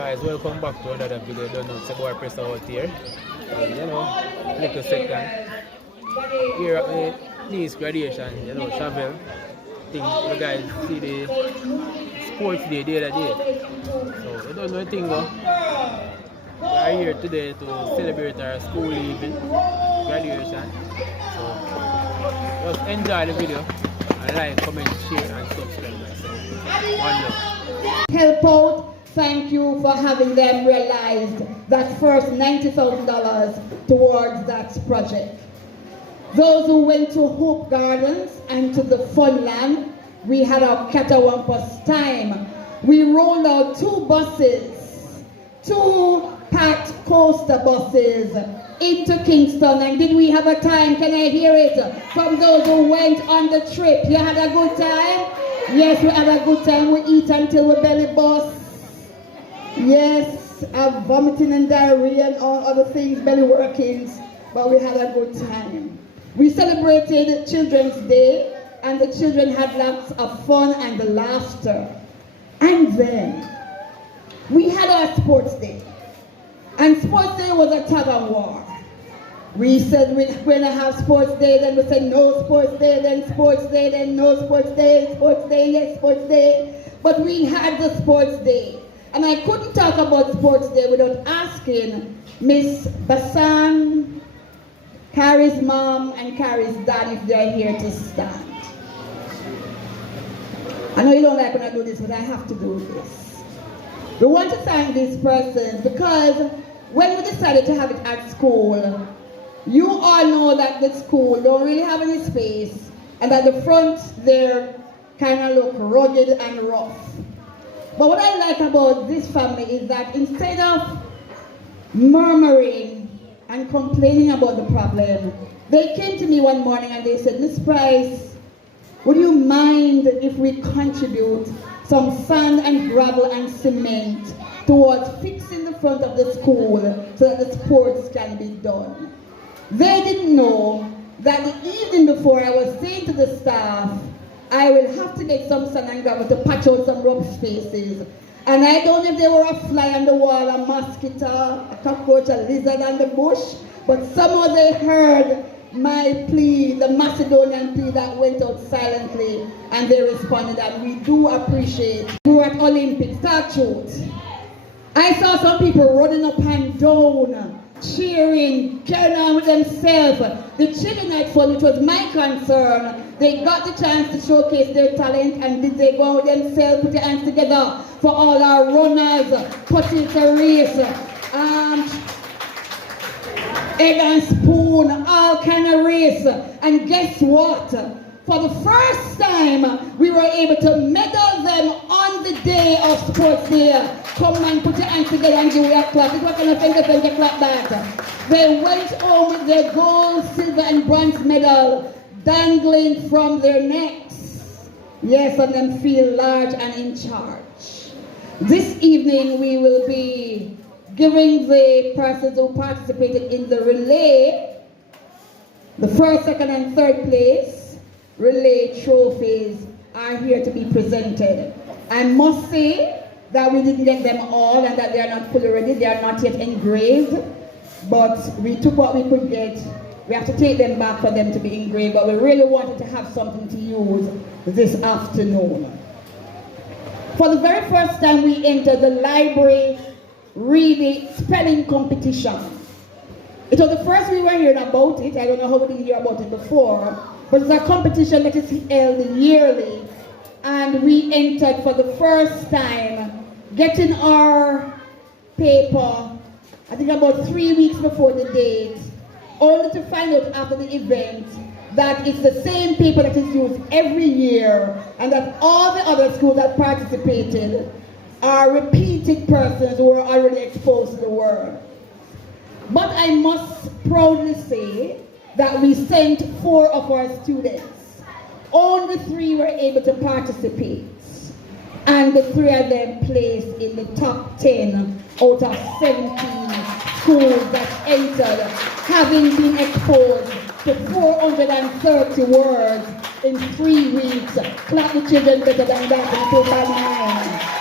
Guys, welcome back to another video. Don't know, it's a boy press out here. And, little second. Here at the niece graduation, shavel thing. You guys see the sports day the other day. So, you don't know anything, though. We are here today to celebrate our school leaving, graduation. So, just enjoy the video and like, comment, share, and subscribe. One love. Help out. Thank you for having them realize that first $90,000 towards that project. Those who went to Hope Gardens and to the Funland, we had our Catawampus time. We rolled out 2 buses, 2 packed coaster buses into Kingston. And did we have a time? Can I hear it from those who went on the trip? You had a good time? Yes, we had a good time. We eat until we belly bust. Yes, vomiting and diarrhea and all other things, belly workings, but we had a good time. We celebrated Children's Day, and the children had lots of fun and laughter. And then, we had our sports day. And sports day was a tug of war. We said we're going to have sports day, then we said no sports day, then sports day, then no sports day, yes, sports day. But we had the sports day. And I couldn't talk about sports day without asking Miss Basan, Carrie's mom, and Carrie's dad if they're here to stand. I know you don't like when I do this, but I have to do this. We want to thank these persons because when we decided to have it at school, you all know that the school don't really have any space, and at the front there kind of look rugged and rough. But what I like about this family is that instead of murmuring and complaining about the problem, they came to me one morning and they said, Miss Price, would you mind if we contribute some sand and gravel and cement towards fixing the front of the school so that the sports can be done? They didn't know that the evening before I was saying to the staff, I will have to get some sand and gravel to patch out some rough spaces. And I don't know if there were a fly on the wall, a mosquito, a cockroach, a lizard on the bush, but somehow they heard my plea, the Macedonian plea that went out silently, and they responded, and we do appreciate. We were at Olympics, talk truth. I saw some people running up and down, cheering, carrying on with themselves. The children had fun, which was my concern. They got the chance to showcase their talent, and did they go with themselves, put their hands together for all our runners, potato race, egg and spoon, all kind of race. And guess what? For the first time, we were able to medal them on the day of sports day. Come and put your hands together and give me a clap. This is what kind of finger clap that. They went home with their gold, silver, and bronze medal dangling from their necks. Yes, and then feel large and in charge. This evening, we will be giving the persons who participated in the relay, the first, second, and third place relay trophies are here to be presented. I must say that we didn't get them all and that they are not fully ready. They are not yet engraved, but we took what we could get. We have to take them back for them to be engraved, but we really wanted to have something to use this afternoon. For the very first time, we entered the library reading spelling competition. It was the first we were hearing about it. I don't know how we didn't hear about it before, but it's a competition that is held yearly, and we entered for the first time, getting our paper, I think about 3 weeks before the date, only to find out after the event that it's the same paper that is used every year, and that all the other schools that participated are repeated persons who are already exposed to the word. But I must proudly say that we sent 4 of our students. Only 3 were able to participate, and the 3 of them placed in the top 10 out of 17 schools that entered, having been exposed to 430 words in 3 weeks. Clap the children better than that and say bye.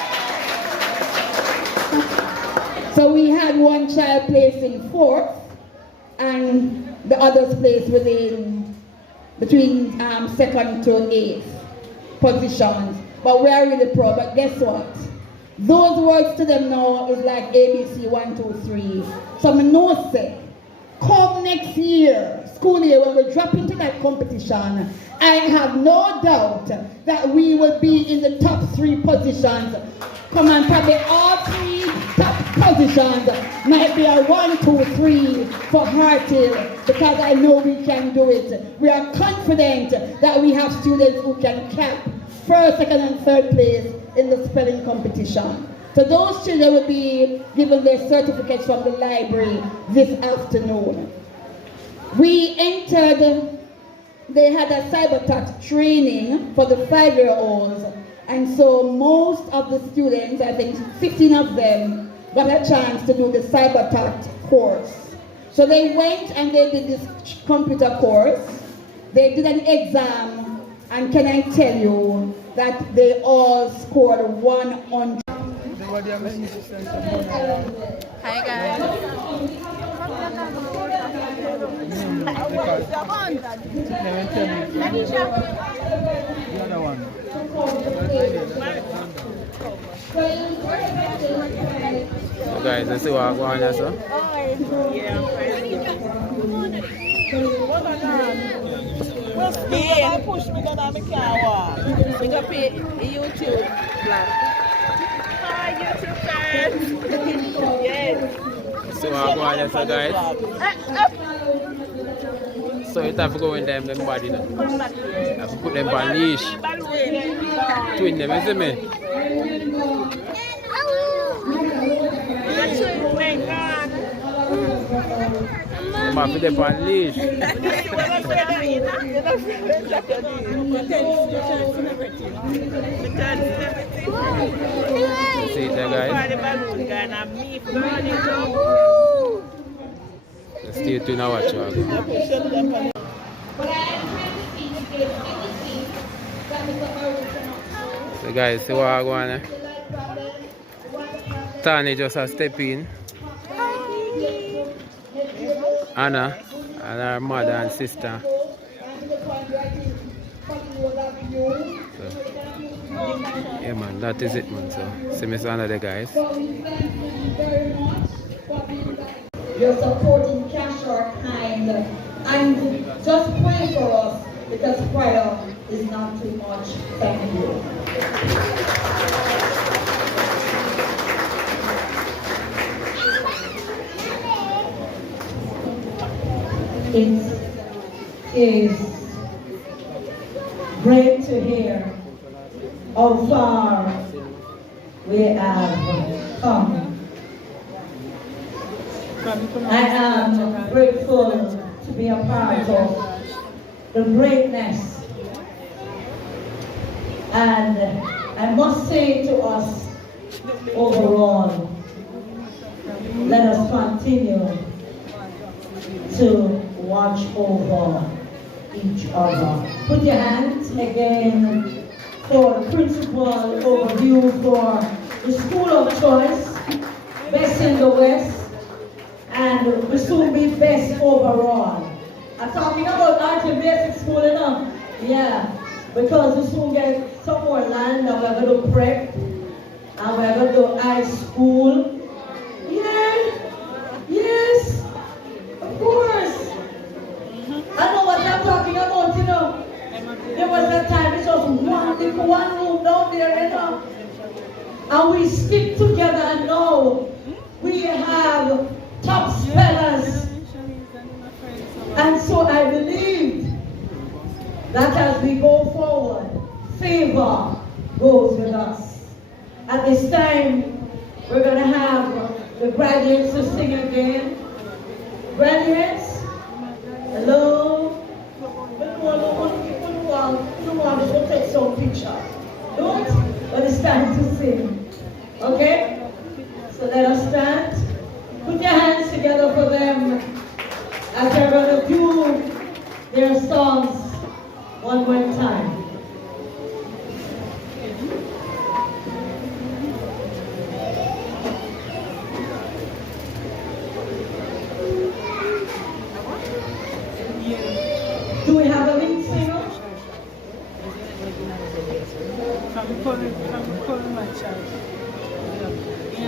So we had one child placed in fourth, and the others placed between second to eighth positions. But we are really proud. But guess what? Those words to them now is like ABC 1, 2, 3. So I know say, come next year, school year, when we drop into that competition, I have no doubt that we will be in the top 3 positions. Come on, probably all 3 top positions might be a 1, 2, 3 for Harthill, because I know we can do it. We are confident that we have students who can cap first, second, and third place in the spelling competition. So those children will be given their certificates from the library this afternoon. We entered, they had a cyber tax training for the 5-year-olds, and so most of the students, I think 15 of them, got a chance to do the cyber tax course. So they went and they did this computer course, they did an exam, and can I tell you that they all scored 100. Hi guys. So guys, let's see what going on, sir. Yeah, push me down on my car. We got pay YouTube. Hi YouTube fans. Yes. So what going on, sir, guys? So you have to go in them body now. You have to put them on leash. Twin them, you see me? You have to put them on leash. You see it there, guys? Stay tuned and watch what happens. So guys, see what going on. Tani just a step in. Anna and her mother and sister. So, yeah man, that is it man. So see me some of the guys. You're supporting cash or kind, and just pray for us, because prayer is not too much. Thank you. It is great to hear how far we have come. I am grateful to be a part of the greatness, and I must say to us overall, let us continue to watch over each other. Put your hands again for the principal overview for the school of choice, best in the West, and we soon be best overall. I'm talking about Harthill Basic School, you know? Yeah, because we soon get some more land, and we're going to prep, and we're going to do high school. Yeah, yes, of course. I know what I'm talking about, you know. There was that time, it was one room down there, you know. And we stick together, and now we have top spellers. And so I believe that as we go forward, favor goes with us. At this time, we're going to have the graduates to sing again. Graduates, hello. Someone will take some picture. Don't, but it's time to sing. Okay? So let us stand. Put your hands together for them as they're going to do their songs one more time.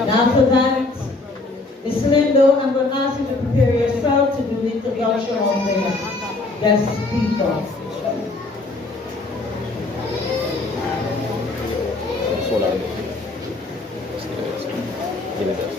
And after that, Miss Lindo, I'm going to ask you to prepare yourself to do the introduction of the guest speaker. Hold on. Give it up.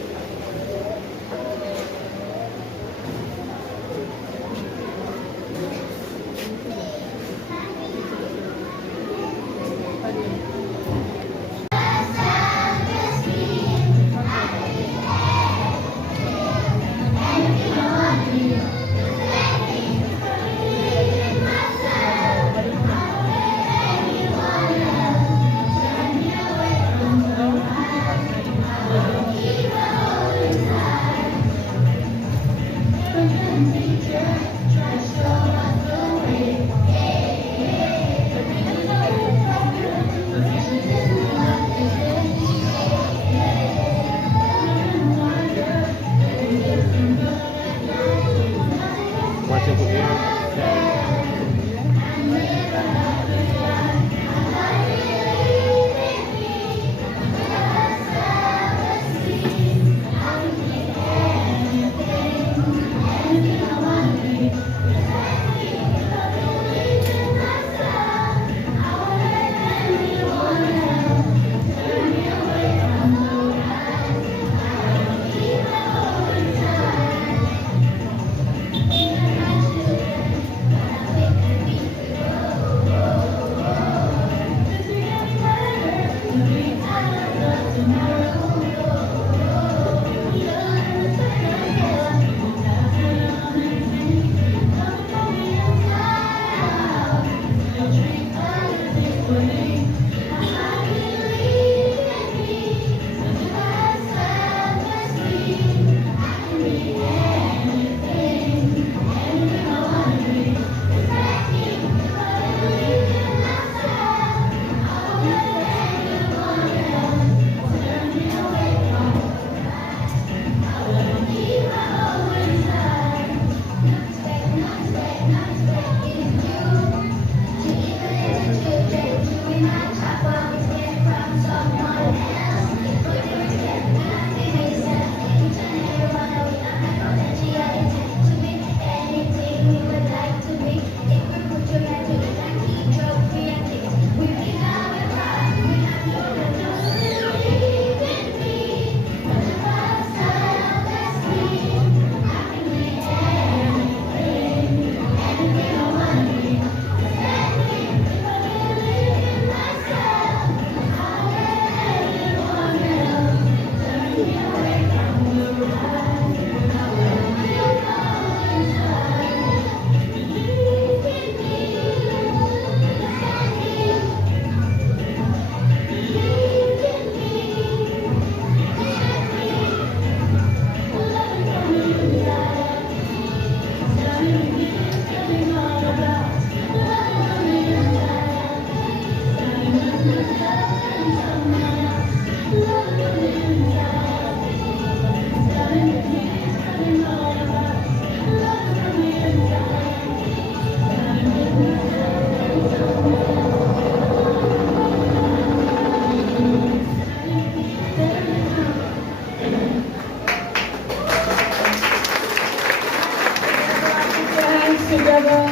Together,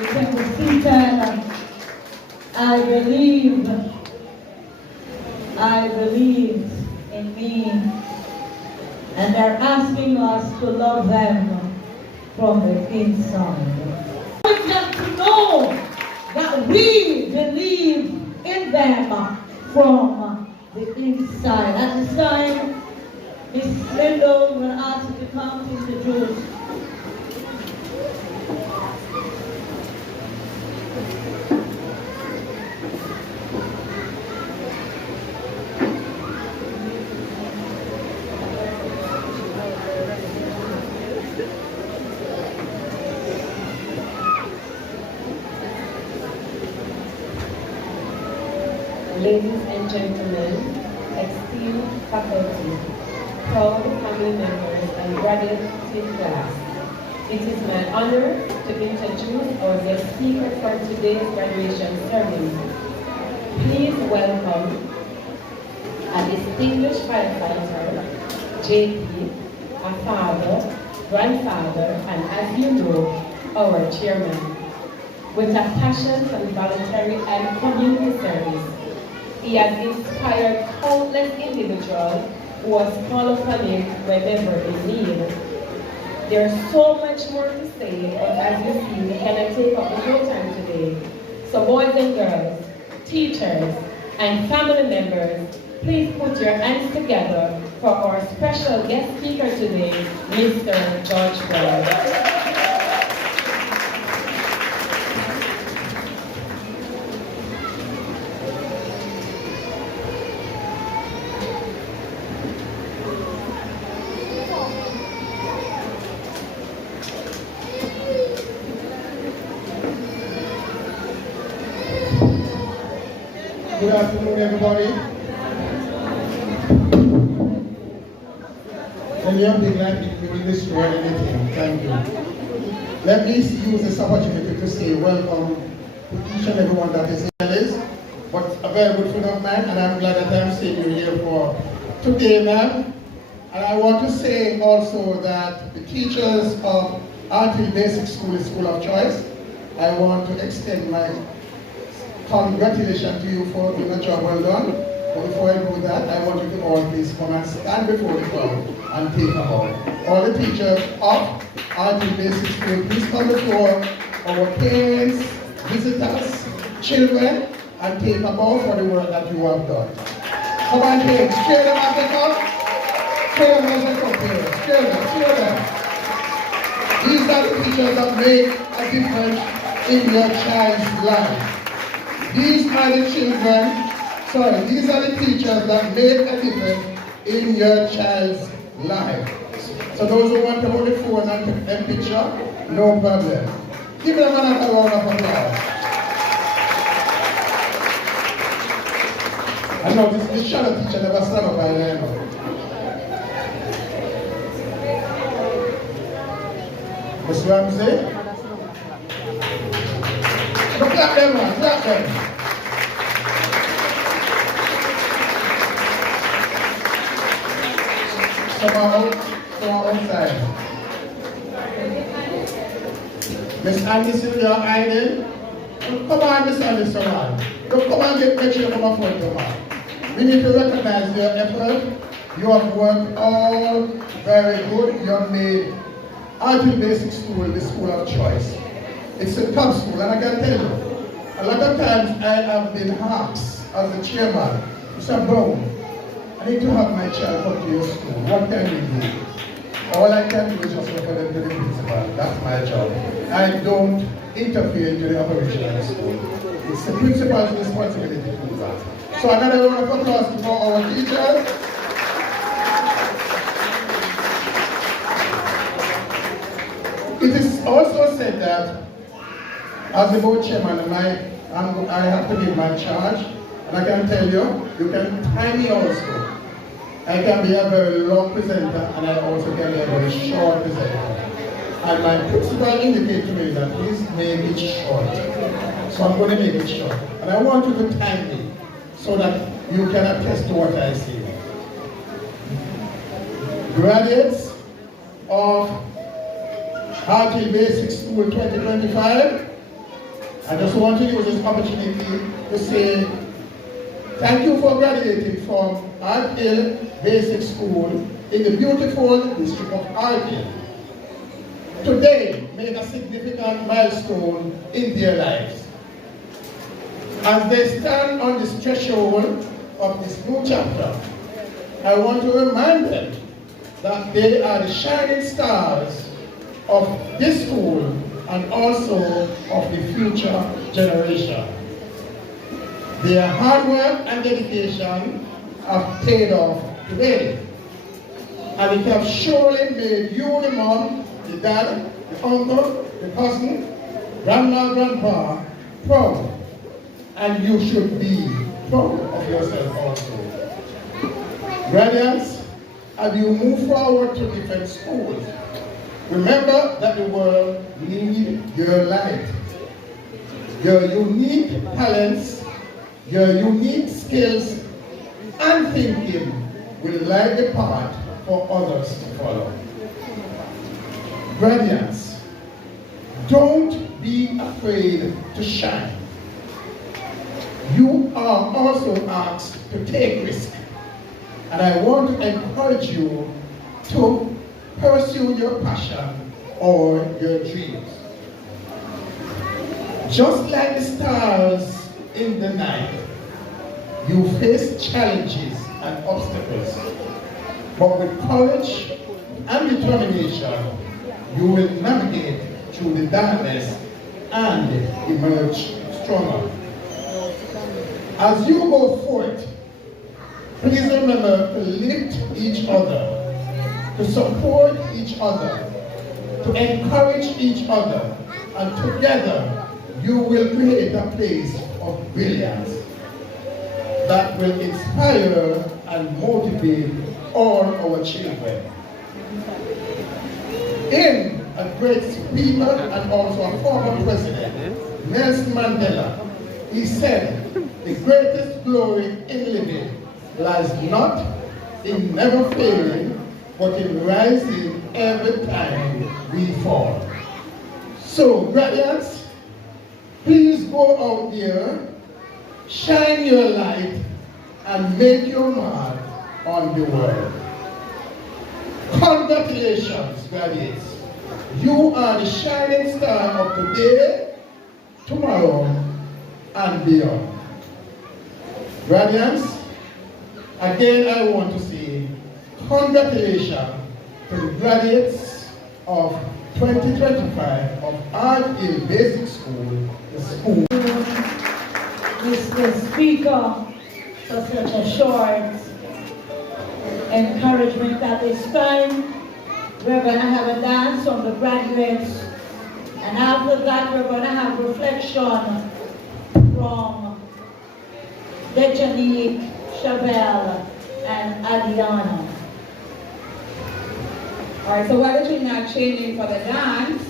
we can be seated. I believe in me, and they're asking us to love them from the inside. I want them to know that we believe in them from the inside. At this time, Miss Lindo will ask you to come to introduce. Ladies and gentlemen, esteemed faculty, proud family members, and graduate class, it is my honor to introduce our guest speaker for today's graduation ceremony. Please welcome a distinguished firefighter JP, a father, grandfather, and as you know, our chairman. With a passion for voluntary and community service, he has inspired countless individuals who have called upon him whenever in need. There's so much more to say, but as you see, we cannot take up the whole time today. So boys and girls, teachers, and family members, please put your hands together for our special guest speaker today, Mr. George Brown. Good afternoon, everybody. When you're big like it, you will destroy anything. Thank you. Let me use this opportunity to say welcome to each and everyone that is here. But a very good friend of mine, and I'm glad that I'm seeing you here for today, ma'am. And I want to say also that the teachers of Artil Basic School, School of Choice, I want to extend my congratulations to you for doing a job well done. But before I do that, I want you to all please come and stand before the crowd and take a bow. All the teachers of Artil Basic School, please come before our parents, visitors, children, and take a bow for the work that you have done. Come on, parents, cheer them as they come. Cheer them as they come, parents. Cheer them, cheer them. These are the teachers that make a difference in your child's life. These are the children, these are the teachers that make a difference in your child's life. So those who want to hold the phone and take them picture, no problem. Give them another round of applause. I know this shadow teacher never stand up by the end. Miss Ramsey? Clap them, man, clap them. Come on outside. Miss Anderson, you're hiding. Come on, Miss Anderson, man. Come on, make sure you come up front, man. We need to recognize your effort. You have worked all very good. You have made Artil Basic School the school of choice. It's a top school, and I can tell you, a lot of times I have been asked as the chairman, Mr. Brown, I need to have my child come to your school. What can we do? All I can do is just refer them to the principal. That's my job. I don't interfere into the operation of the school. It's the principal's responsibility to do that. So another round of applause for our teachers. It is also said that as the board chairman, I have to give my charge, and I can tell you, you can time me also. I can be a very long presenter, and I also can be a very short presenter. And my principal indicated to me that please make it short. So I'm going to make it short. And I want you to time me so that you can attest to what I say. Graduates of Artil Basic School 2025, I just want to use this opportunity to say thank you for graduating from Artil Basic School in the beautiful district of Artil. Today made a significant milestone in their lives. As they stand on the threshold of this new chapter, I want to remind them that they are the shining stars of this school and also of the future generation. Their hard work and dedication have paid off today, and it has surely made you the mom, the dad, the uncle, the cousin, grandma, grandpa proud, and you should be proud of yourself also. Graduates, as you move forward to different schools, remember that the world needs your light. Your unique talents, your unique skills and thinking will light the path for others to follow. Guardians, don't be afraid to shine. You are also asked to take risks, and I want to encourage you to pursue your passion or your dreams. Just like the stars in the night, you face challenges and obstacles, but with courage and determination, you will navigate through the darkness and emerge stronger. As you go forth, please remember to lift each other, to support each other, to encourage each other, and together you will create a place of brilliance that will inspire and motivate all our children. In a great speaker and also a former president, Nelson Mandela, he said, the greatest glory in living lies not in never failing, but in rising every time we fall. So, graduates, please go out there, shine your light, and make your mark on the world. Congratulations, graduates. You are the shining star of today, tomorrow, and beyond. Graduates, again I want to say congratulations to the graduates of 2025 of Art Hill Basic School, the school. Mr. Speaker, for such a short encouragement at this time. We're going to have a dance from the graduates, and after that we're going to have reflection from Dejanique, Shavel, and Adriana. Alright, so why don't you not changing for the dance?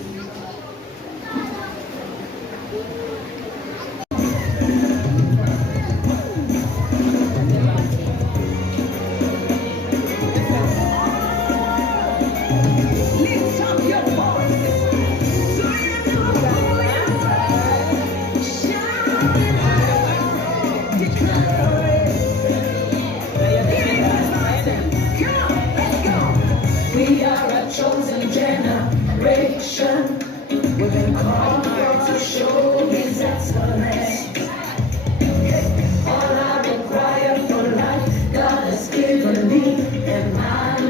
We are a chosen generation. We've been called to show His excellence. All I require for life, God has given me, and I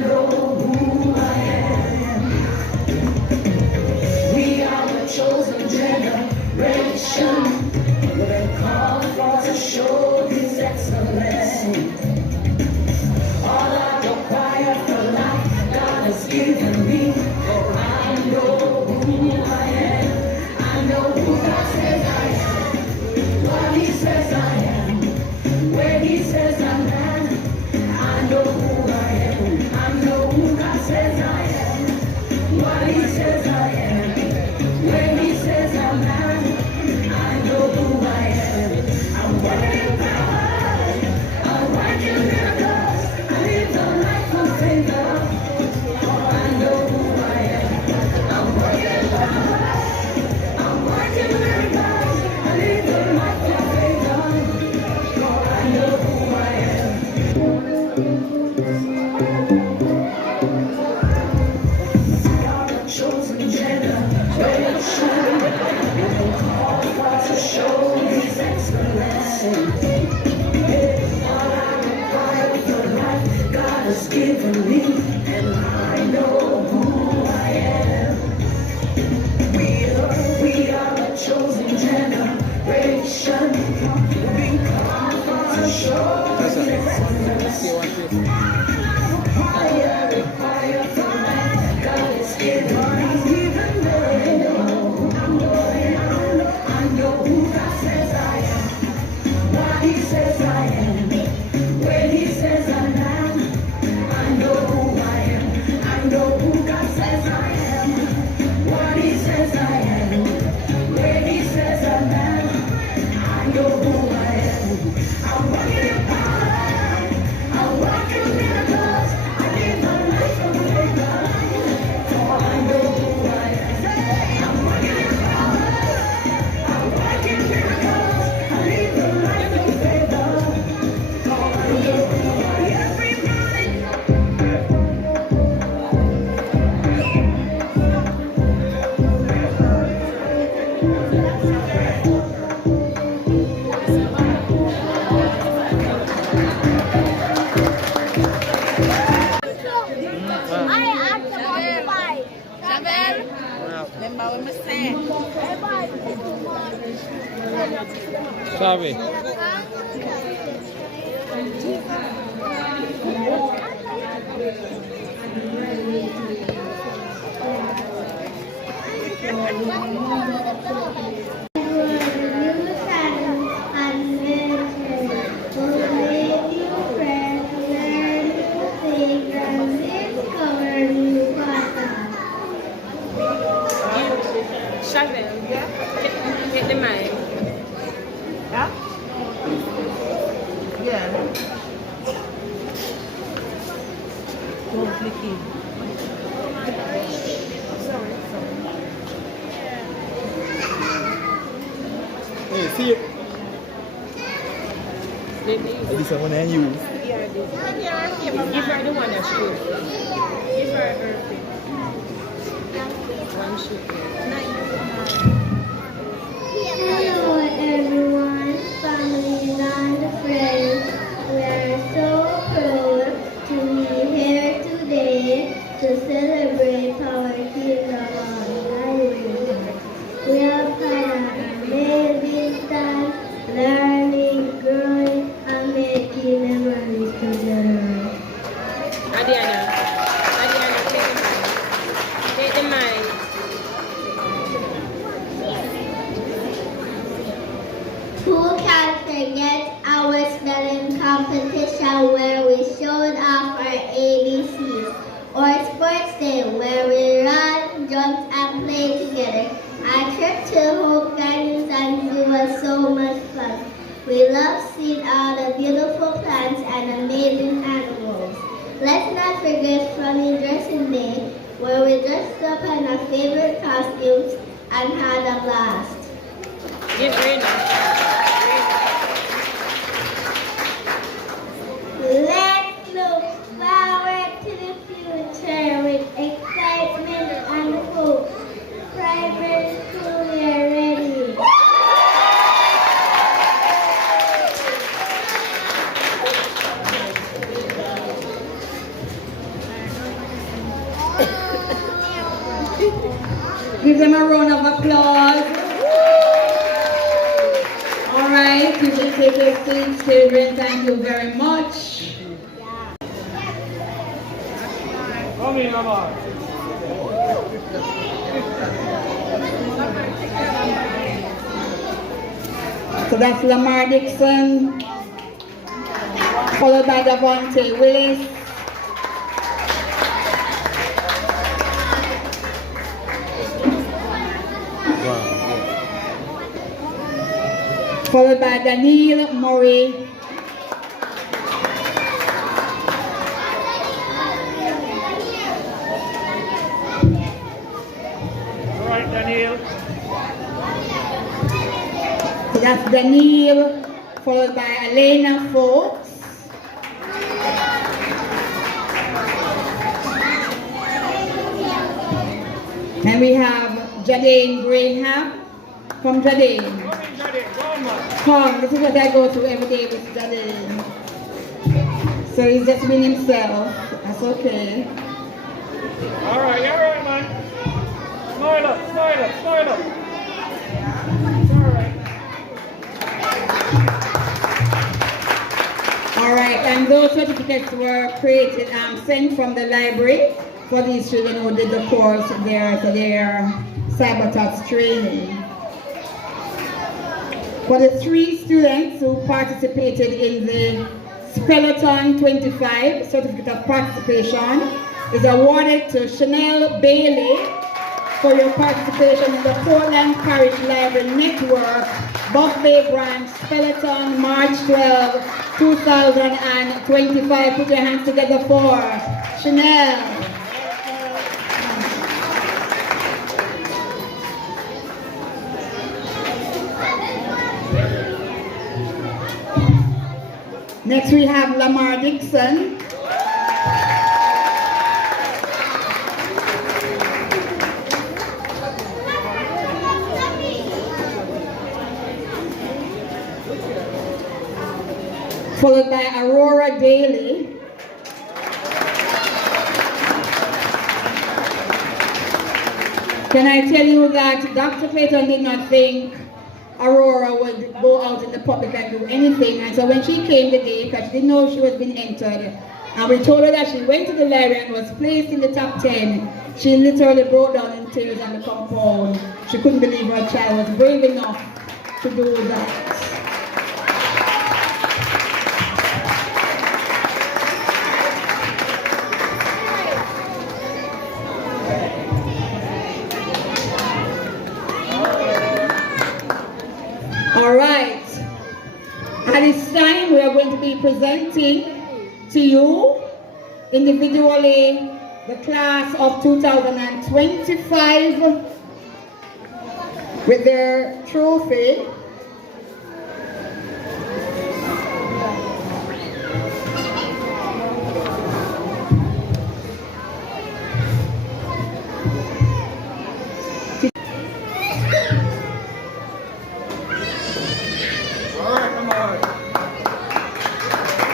know who I am. We are a chosen generation. We've been called to show His excellence. All I require for life, God has given me, for I know who Remember what I say? Shavel. Shavel, get the mic. Yeah? Yeah. Don't click in. Hey, see it. At least I want to use. Give her the one that she wants. Give her her thing. One shoe. Hello everyone, family and friends. We are so proud to be here today to celebrate our kingdom of library. We have had an amazing time learning, growing, and making memories together. Adiana, take the mic. Who can forget our spelling competition where we showed off our ABCs, or sports day where we ran, jumped, and played together. Our trip to Hope Gardens and Zoo was so much fun. We loved seeing all the beautiful plants and amazing animals. Let's not forget funny dressing day where we dressed up in our favorite costumes and had a blast. Give Rena. Let's look forward to the future with excitement and hope. Primary school, we are ready. Give them a round of applause. All right, you can take your seats, children. Thank you very much. So that's Lamar Dixon, followed by Davante Willis. Followed by Daniel Murray. All right, Daniel. So that's Daniel, followed by Elena Fox. And we have Jadane Graham from Jadane. Come, this is what I go to every day with Jadane. So he's just been himself. That's okay. All right, man. Smile up. All right, and those certificates were created and sent from the library for these children who did the course there for their sabotage training. For the 3 students who participated in the Speleton 25 certificate of participation is awarded to Chanel Bailey for your participation in the Portland Parish Library Network Buff Bay Branch Speleton March 12, 2025. Put your hands together for Chanel. Next we have Lamar Dixon. Followed by Aurora Daly. Can I tell you that Dr. Clayton did not think Aurora would go out in the public and do anything, and so when she came today, because she didn't know she was being entered, and we told her that she went to the library and was placed in the top 10, she literally broke down in tears on the compound. She couldn't believe her child was brave enough to do that. All right, at this time we are going to be presenting to you individually the class of 2025 with their trophy.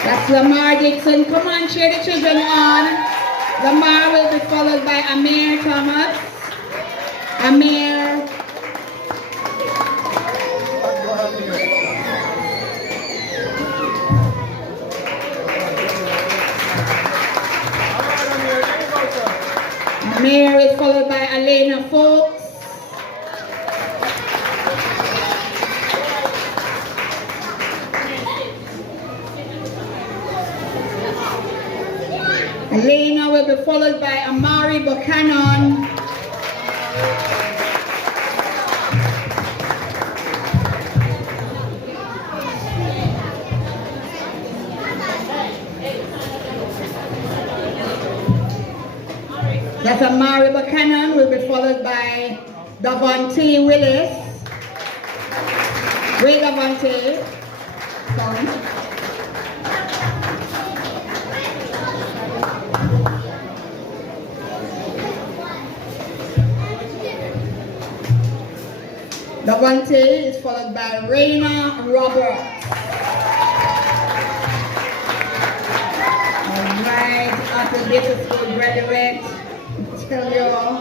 That's Lamar Dixon. Come on, cheer the children on. Lamar will be followed by Amir Thomas. Amir. Amir is followed by Elena Folks. Elena will be followed by Amari Buchanan. That's Amari Buchanan will be followed by Davante Willis. Ray Davante. Come. Davante is followed by Raina Roberts. All right, after this school graduate, tell you all.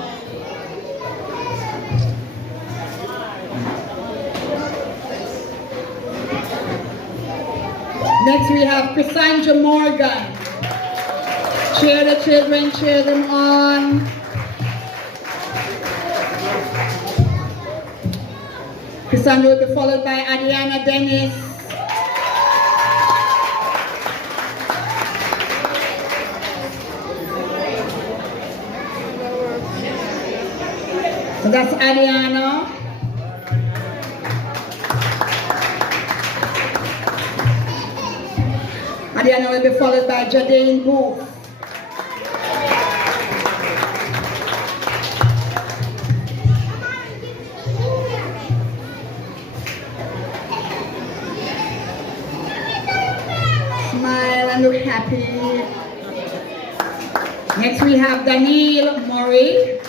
Next we have Cassandra Morgan. Cheer the children, cheer them on. Cassandra will be followed by Adriana Dennis. So that's Adriana. Adriana will be followed by Jadane Booth. Smile and look happy. Next we have Daniel Murray.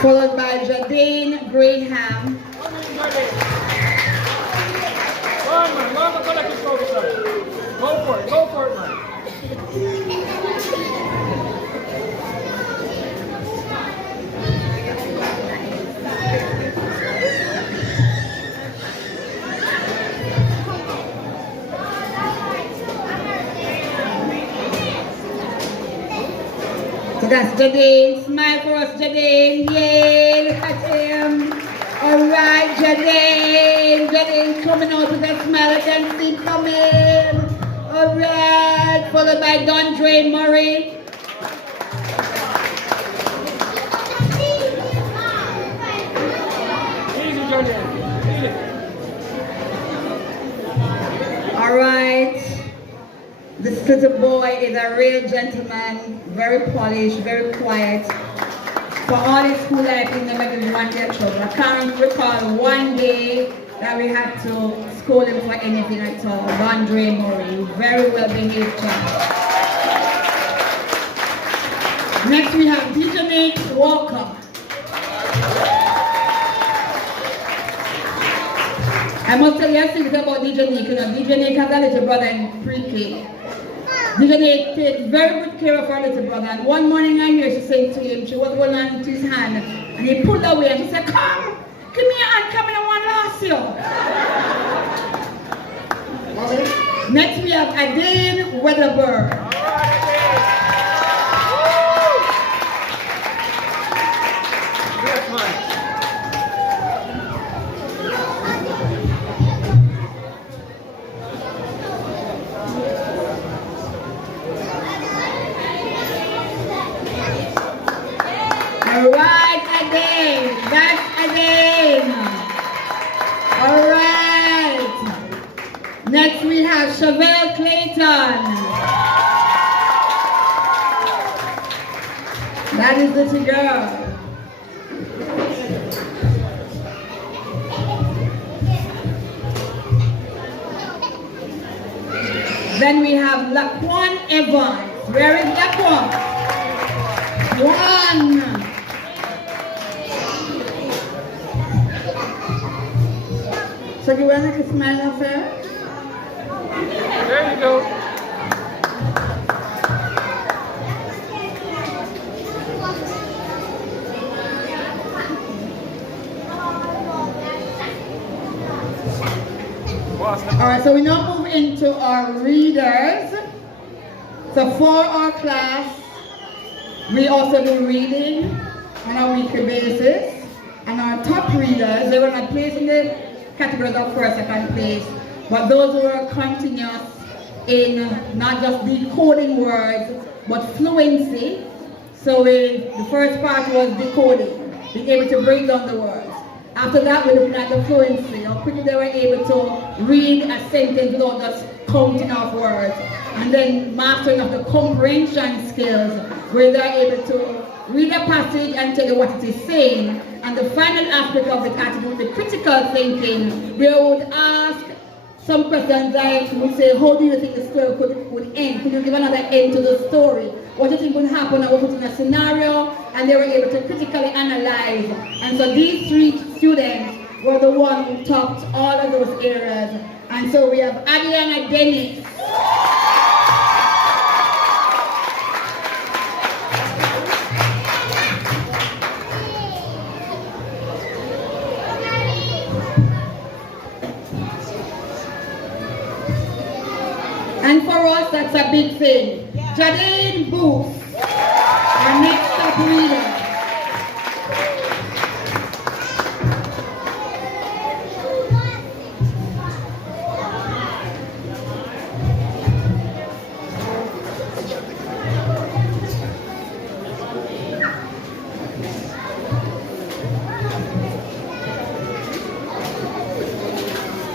Followed by Jadane Graham. Go for it, man. So that's Jadane. Smile for us, Jadane. Yay, look at him. All right, Jadane. Jadane coming out with a smile. I can see him coming. All right. Followed by Dondre Murray. All right. This little boy is a real gentleman, very polished, very quiet. For all his school life, he never did one day trouble. I can't recall one day that we had to scold him for anything at all. Dondre Murray, very well behaved child. Next we have Dejanate Walker. I must tell you a secret about DJ Nick. You know, DJ Nick has a little brother in pre-K. DJ Nick takes very good care of her little brother. And one morning I hear she saying to him, she was holding on to his hand, and he pulled away and she said, "Come, give me your hand, come in, I want to last you." Next we have Adine Weatherburn. Alright, Adine. That's Adine. Alright. Next we have Shavel Clayton. That is little girl. Then we have Laquan Evans. Where is Laquan? One. So you want to smile of her? There you go. Alright, so we now move into our readers. So for our class, we also do reading on a weekly basis. And our top readers, they were not placed in the categories of first, second place, but those who are continuous in not just decoding words, but fluency. So the first part was decoding, being able to break down the words. After that, we're looking at the fluency, how quickly they were able to read a sentence without just counting off words. And then mastering of the comprehension skills, where they're able to read a passage and tell you what it is saying. And the final aspect of it had to do with the critical thinking, where we would ask some questions like, we say, how do you think the story would end? Could you give another end to the story? What do you think would happen? I would put in a scenario, and they were able to critically analyze. And so these three students were the ones who topped all of those areas. And so we have Adriana Dennis. And for us, that's a big thing. Jadine Booth, our next top reader.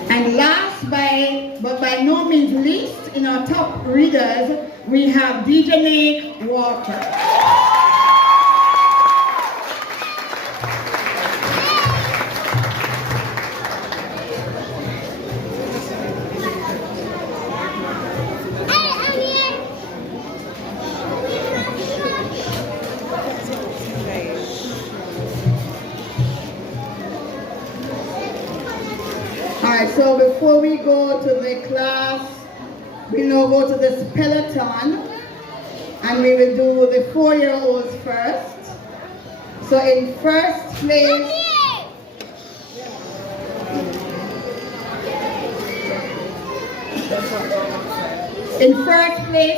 And last, but by no means least, in our top readers, we have DJ Nick Walker. Alright, so before we go to the class, we now go to the Peloton, and we will do the 4-year-olds first. So in first place,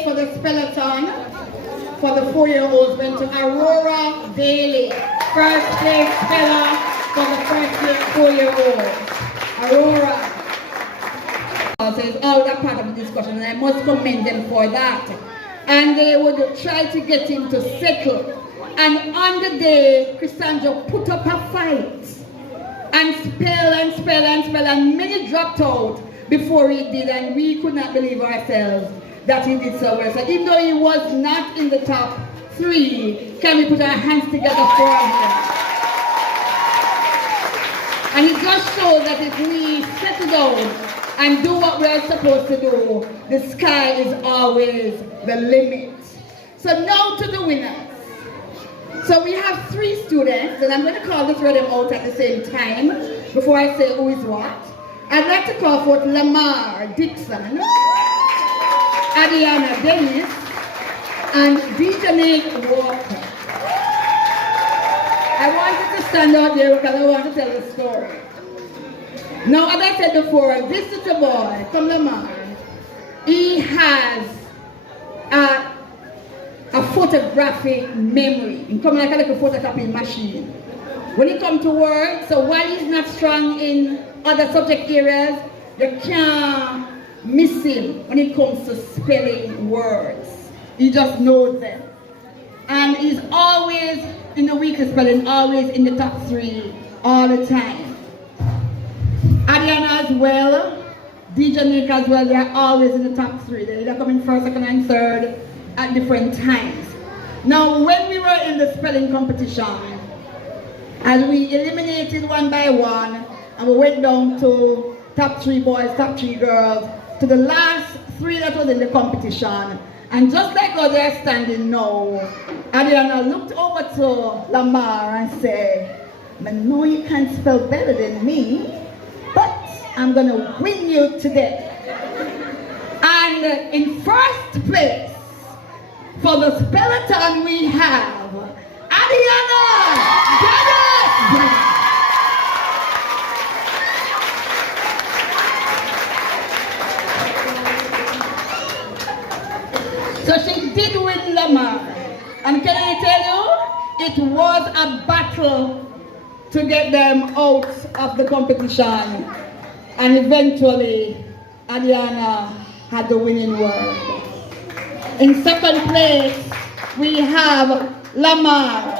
for the Peloton, for the 4-year-olds went to Aurora Daly. First place Stella for the first 4-year-olds. Aurora. So it's all that part of the discussion, and I must commend them for that. And they would try to get him to settle. And on the day, Chrisandro put up a fight and spell, and many dropped out before he did, and we could not believe ourselves that he did so well. So even though he was not in the top 3, can we put our hands together for him? And it just shows that if we settle down and do what we are supposed to do, the sky is always the limit. So now to the winners. So we have 3 students, and I'm going to call the 3 of them out at the same time before I say who is what. I'd like to call forth Lamar Dixon, Adiana Dennis, and Dejanay Walker. I wanted to stand out there because I want to tell the story. Now, as I said before, this little boy from Lamar, he has a photographic memory. He comes like a little photocopying machine. When he comes to work, so while he's not strong in other subject areas, you can't miss him when it comes to spelling words. He just knows them. And he's always in the weakest spelling, always in the top 3 all the time. Adiana as well, DJ Nick as well, they're always in the top 3. They either come in first, second, and third at different times. Now, when we were in the spelling competition, as we eliminated one by one, and we went down to top 3 boys, top 3 girls, to the last 3 that was in the competition. And just like how they're standing now, Adiana looked over to Lamar and said, I know you can spell better than me, but I'm going to win you today. And in first place, for the Spellathon we have Adiana Dennis. So she did win Lamar. And can I tell you, it was a battle to get them out of the competition. And eventually, Adiana had the winning word. In second place, we have Lamar.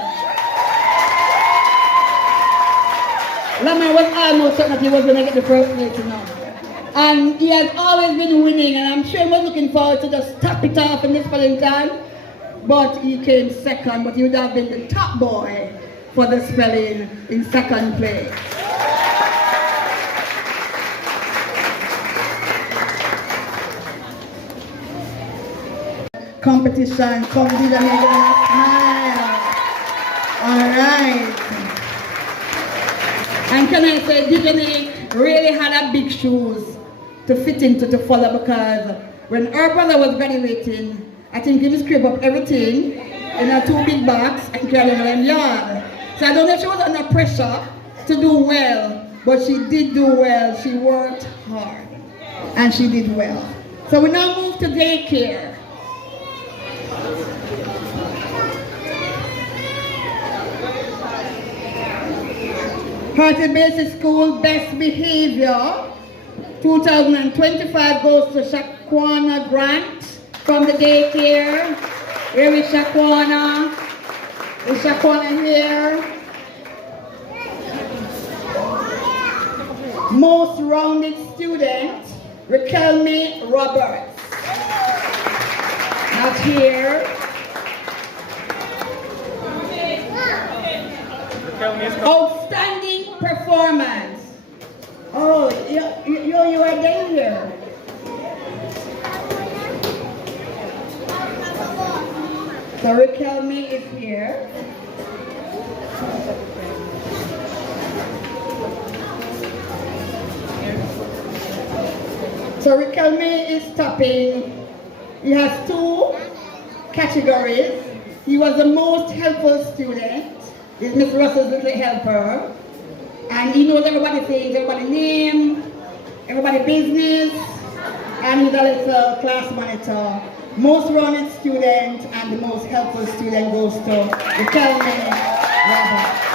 Lamar was almost certain that he was going to get the first place, you know. And he has always been winning, and I'm sure he was looking forward to just top it off in this spelling time. But he came second, but he would have been the top boy for the spelling in second place. Competition, come to the middle and smile. Alright. And can I say, Dejanay really had a big shoes to fit into to follow, because when her brother was graduating, I think he scraped up everything in a 2 big bags and carried them in yard. So I don't know if she was under pressure to do well, but she did do well. She worked hard and she did well. So we now move to daycare. Hearty Basic School Best Behavior 2025 goes to Shaquana Grant from the daycare. Here is Shaquana. Is Shaquana here? Most rounded student, Raquelme Roberts. Not here. Outstanding performance. Oh, you are there. So Raquelme is here. So Raquelme is topping. He has 2 categories. He was the most helpful student. He's Miss Russell's little helper. And he knows everybody's things, everybody's name, everybody's business, and he's a little class monitor. Most rounded student and the most helpful student goes to Raquelme Roberts.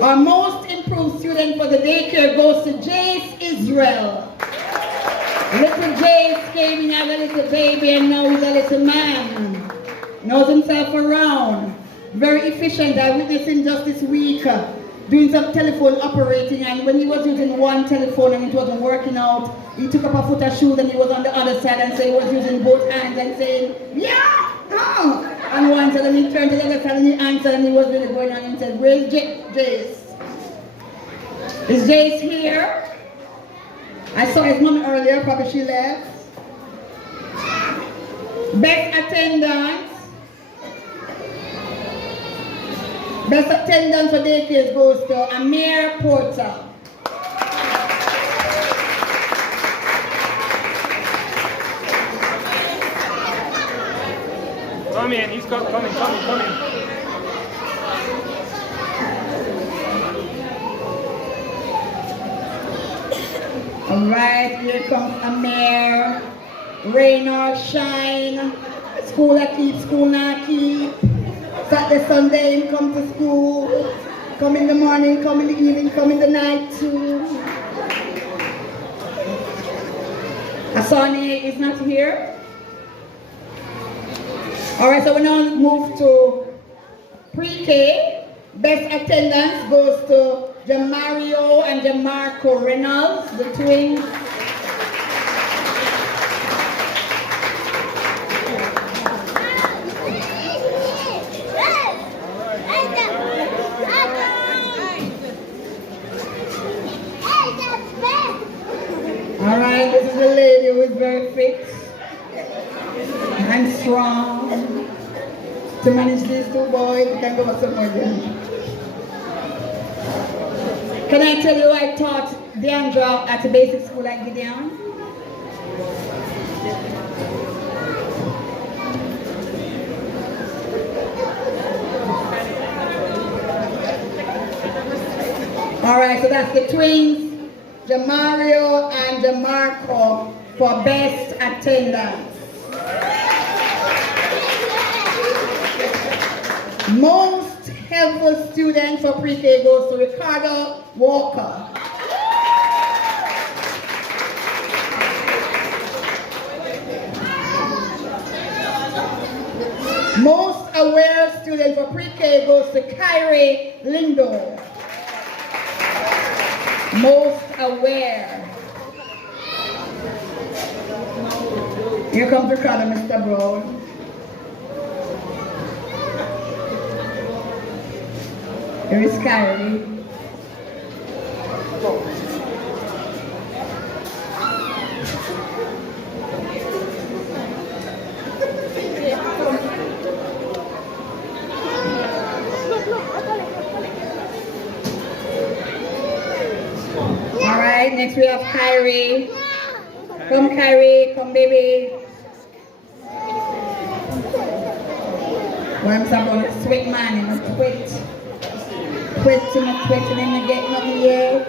Our most improved student for the daycare goes to Jace Israel. Little Jace came in as a little baby and now he's a little man. Knows himself around. Very efficient. I witnessed him just this week doing some telephone operating, and when he was using one telephone and it wasn't working out, he took up a foot of shoes and he was on the other side and so he was using both hands and saying, yeah, oh. And one side and he turned to the other side and he answered and he was really going on and said, where's Jace? Is Jace here? I saw his mom earlier, probably she left. Best attendance. Best attendance for daycare goes to Amir Porter. Come in, he's coming. Alright, here comes Amir. Rain or shine. School I keep, school not keep. Saturday, Sunday, him come to school. Come in the morning, come in the evening, come in the night too. Asani is not here. Alright, so we now move to pre-K. Best attendance goes to Jamario and Jamarco Reynolds, the twins. Alright, this is a lady who is very fit and strong. To manage these two boys, we can go somewhere then. Can I tell you I taught Deandra at a basic school at Gideon? Alright, so that's the twins, Jamario and Jamarco for best attendance. Most helpful student for pre-K goes to Ricardo Walker. Most aware student for pre-K goes to Kyrie Lindo. Most aware. Here comes Ricardo, Mr. Brown. Here is Kyrie. Alright, next we have Kyrie. Come Kyrie, come baby. Once I'm going to sweat man in a twit. Twitching and twitching and get nothing yet.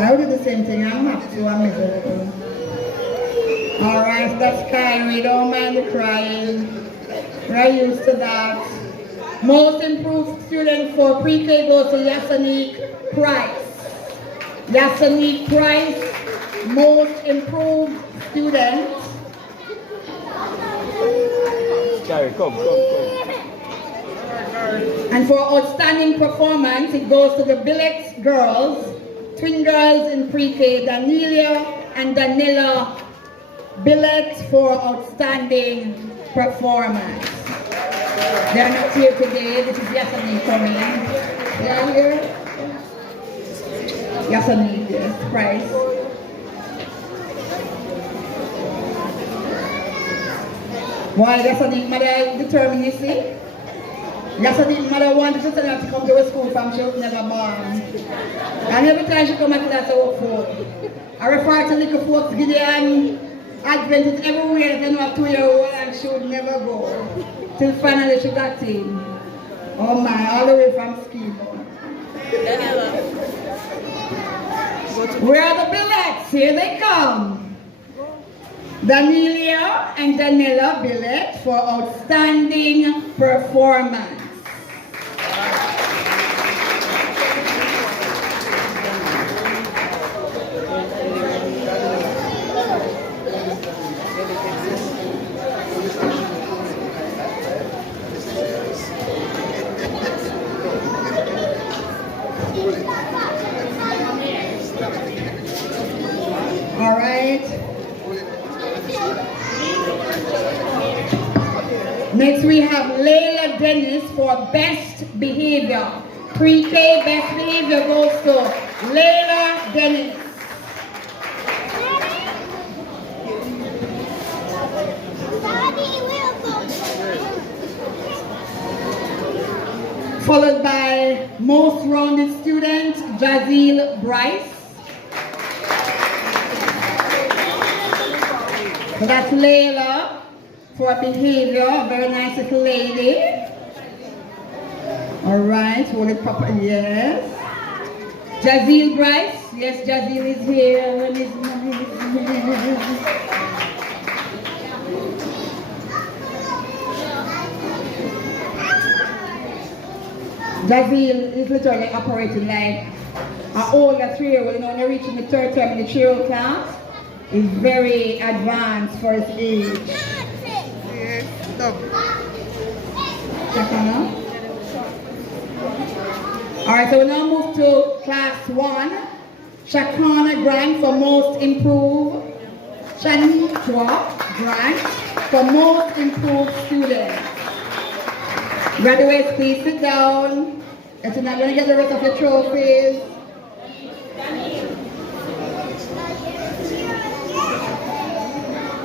I will do the same thing. I don't have to. I'm miserable. Alright, that's Kyrie. Don't mind the crying. We're used to that. Most improved student for pre-K goes to Yasanique Price. Yasanique Price, most improved student. Carry, come. And for outstanding performance, it goes to the Billets girls, twin girls in pre-K, Danelia and Danila Billets for outstanding performance. They're not here today. This is Yasani coming. They are here? Yasani, yes, Price. Why Yasani mother determined, you see? Yasani mother wanted to tell her to come to a school from she was never born. And every time she come at class, I work for. I refer to little folks, Gideon, Adventist everywhere that they know a 2-year-old and she would never go. Till finally she got in. Oh my, all the way from ski. Where are the billets? Here they come. Danelia and Danila Billet for outstanding performance. All right. Next we have Layla Dennis for best behavior. Pre-K best behavior goes to Layla Dennis. Followed by most rounded student, Jazeel Bryce. So that's Layla for behavior, very nice little lady. All right, hold it proper, yes. Jazeel Bryce, yes, Jazeel is here and is nice. Jazeel is literally operating like an older 3-year-old, you know, when you're reaching the third term in the 3-year-old class, is very advanced for his age. Alright, so we now move to class 1. Shakana Grant for most improved. Shaniqua Grant for most improved student. Graduates, please sit down. If you're not going to get the rest of your trophies.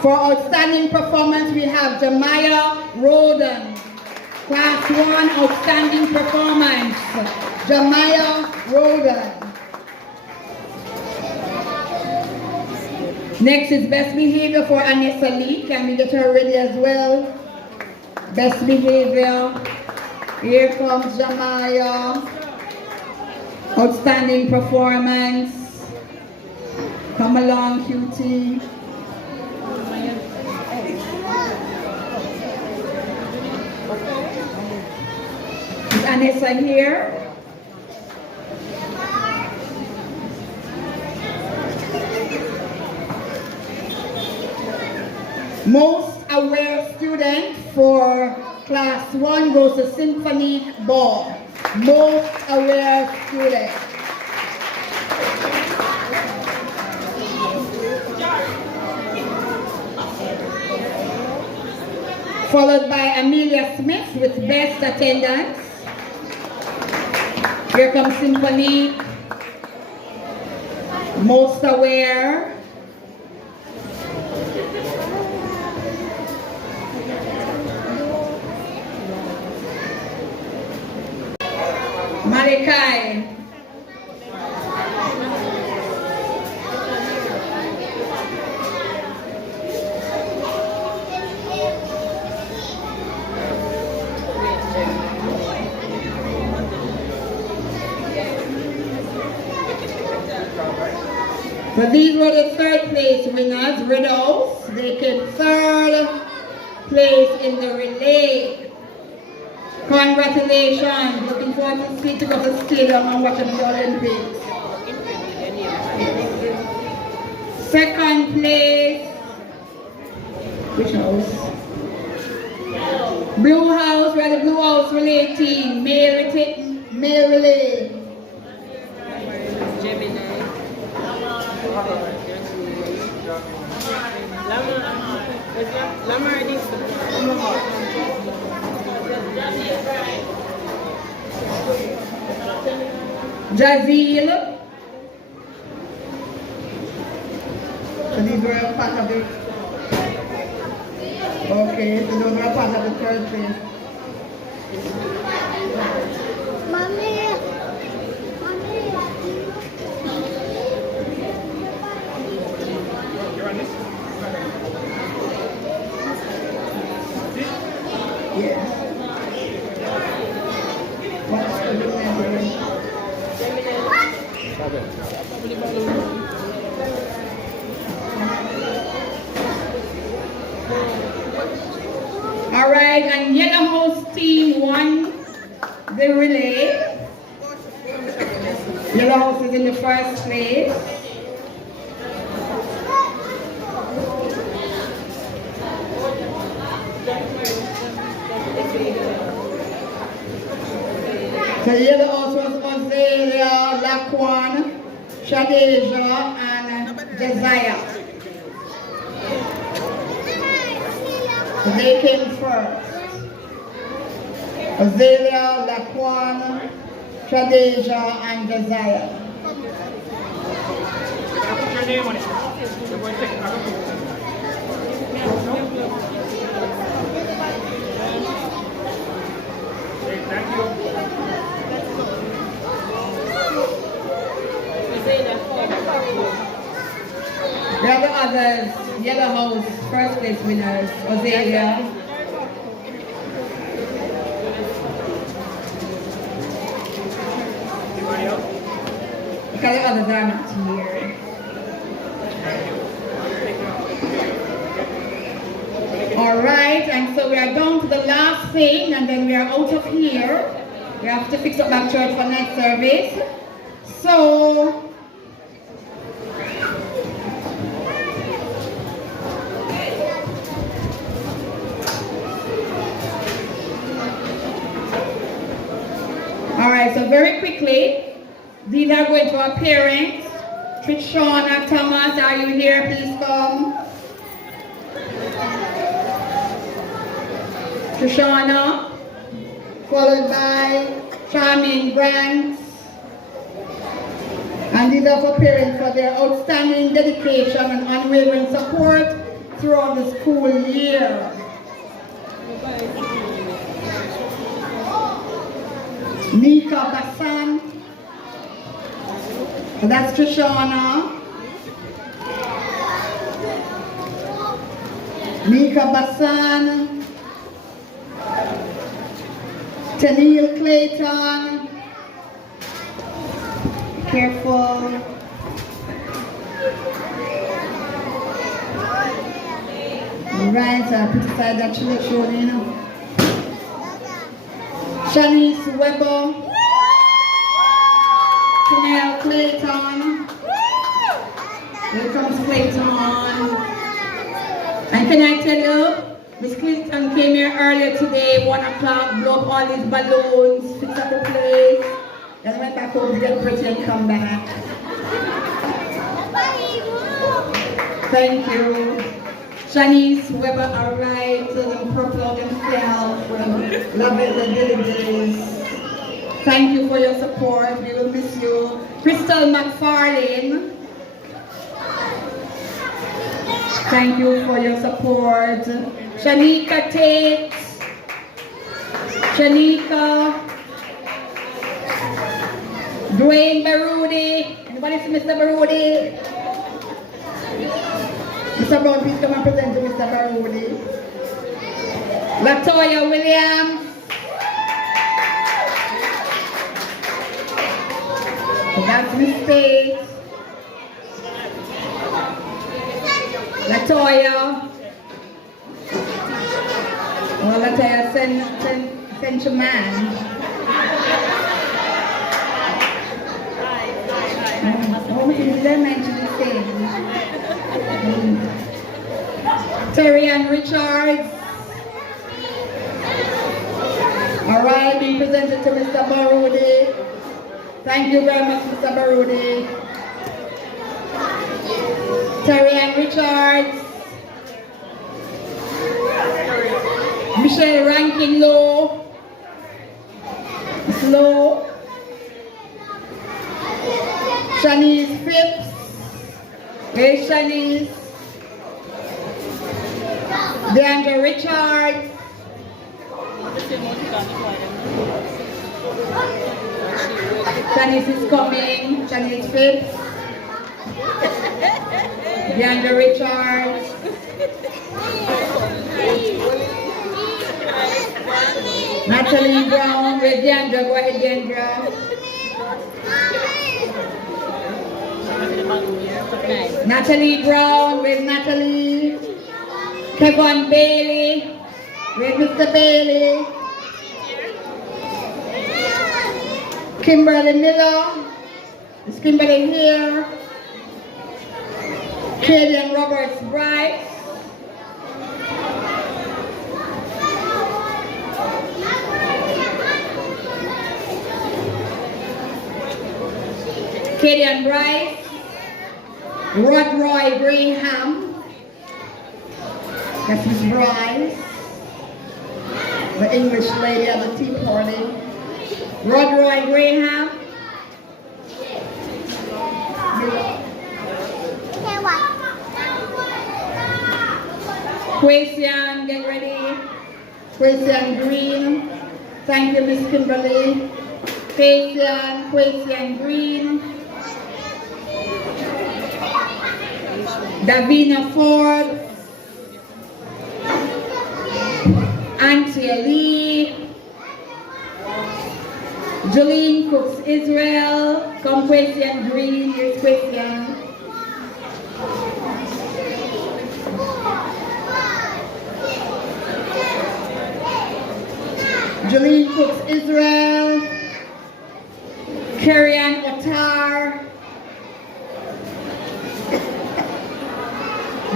For outstanding performance, we have Jemiah Roden. Class 1 outstanding performance. Jemiah Roden. Next is best behavior for Anessa Lee. Can we get her ready as well? Best behavior. Here comes Jemiah. Outstanding performance. Come along, cutie. Is Anessa here? Most aware student for class 1 goes to Symphony Ball. Most aware student. Followed by Amelia Smith with best attendance. Here comes Symphony. Most aware. Malachi. So these were the third place winners, Riddles. They came third place in the relay. Congratulations. Looking forward to see to go to the stadium and watching the Olympics. Second place. Which house? Blue House. We are the Blue House relay team. Male relay. Jazeel. So these were a part of the... Okay, so those were a part of the third place. Alright, and Yellow House team won the relay. Yellow House is in the first place. So Yellow House was Azalea, Laquan, Shadeja, and Josiah. So they came first. Azalea, Laquan, Tradeja, and Josiah. Put your name on it. You're going to take it. Thank you. We have the others, Yellow House, first place winners, Ozelia. Because the others are not here. Alright, and so we are down to the last thing and then we are out of here. We have to fix up that church for next service. So, alright, so very quickly, these are going to our parents. Trishana, Thomas, are you here? Please come. Trishana, followed by Charming Grants. And these are for parents for their outstanding dedication and unwavering support throughout the school year. Nika Basan. That's Trishana. Nika Basan. Tennille Clayton. Careful. Right, so I put aside that children, you know. Shanice Weber. Tennille Clayton. Here comes Clayton. And can I tell you, Miss Clinton came here earlier today, 1 o'clock, blew up all these balloons, fixed up the place. Then went back home to get pretty and come back. Thank you. Shanice Weber arrived to the purple of himself. Love it, the diligence. Thank you for your support. We will miss you. Crystal McFarlane. Thank you for your support. Shanika Tate. Shanika. Dwayne Barudi. Anybody see Mr. Barudi? Mr. Brown, please come and present to Mr. Barudi. Latoya Williams. That's Miss Tate. Latoya. Well, Latoya sent your man. Did I mention his name? Terry Ann Richards. All right, being presented to Mr. Barudi. Thank you very much, Mr. Barudi. Terry Ann Richards. Michelle Rankin Low. Slow. Shanice Phipps. Hey, Shanice. DeAndre Richards. Shanice is coming. Shanice Phipps. DeAndre Richards. Natalie Brown with Deandra. Go ahead, Deandra. Natalie Brown with Natalie. Kevin Bailey with Mr. Bailey. Kimberly Miller. Is Kimberly here? Kaden Roberts Bryce. Kaden Bryce. Rod Roy Greenham. That's Miss Bryce. The English lady at the tea party. Rodroy Graham. Quasian, get ready. Quasian Green. Thank you, Miss Kimberly. Quasian Green. Davina Ford. Auntie Lee. Jolene Cooks Israel. Come Quasian Green. Here's Quasian. Jolene Cooks Israel, Carrie-Ann Ottar,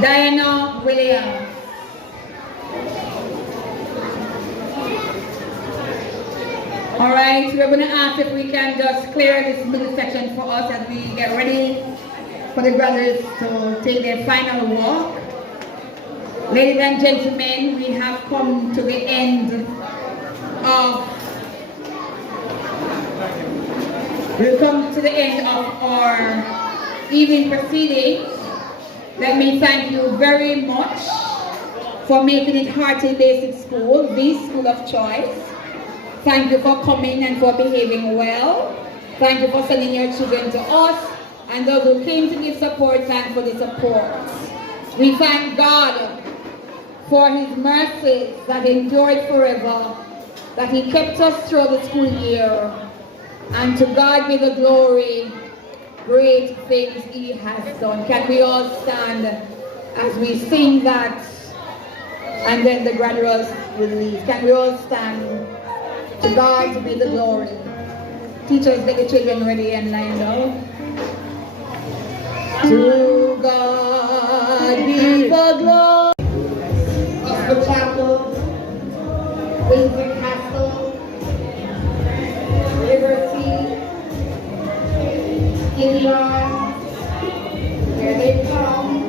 Diana Williams. All right, we're going to ask if we can just clear this middle section for us as we get ready for the brothers to take their final walk. Ladies and gentlemen, we have come to the end of our evening proceedings. Let me thank you very much for making it Hearty Basic School, the school of choice. Thank you for coming and for behaving well. Thank you for sending your children to us, and those who came to give support, thank for the support. We thank God for His mercies that endured forever, that He kept us through the school year, and to God be the glory. Great things He has done. Can we all stand as we sing that, and then the graduates will leave? Can we all stand? To God be the glory. Teachers, get the children ready and lined up. To God be the glory. Gospel Chapel, Windsor Castle, Liberty, Gideon, here they come.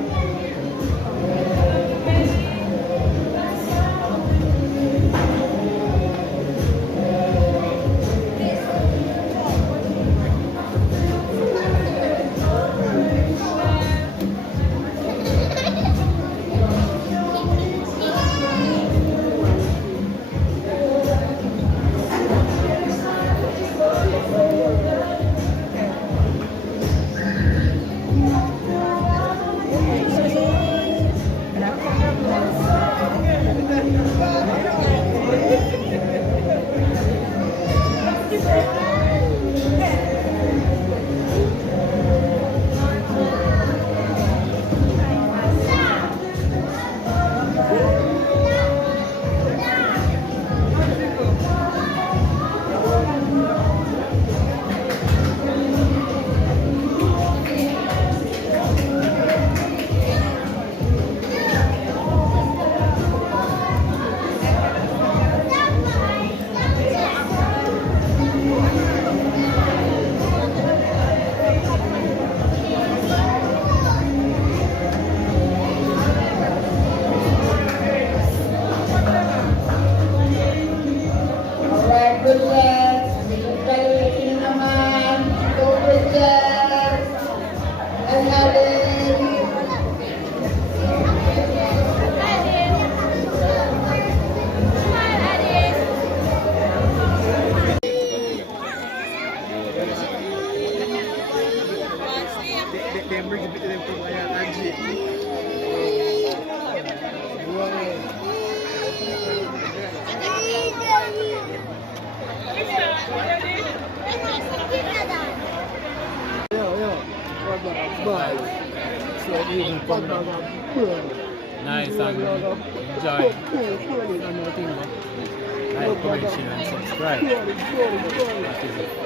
Nice and enjoy. Like, comment, share and subscribe. That is it.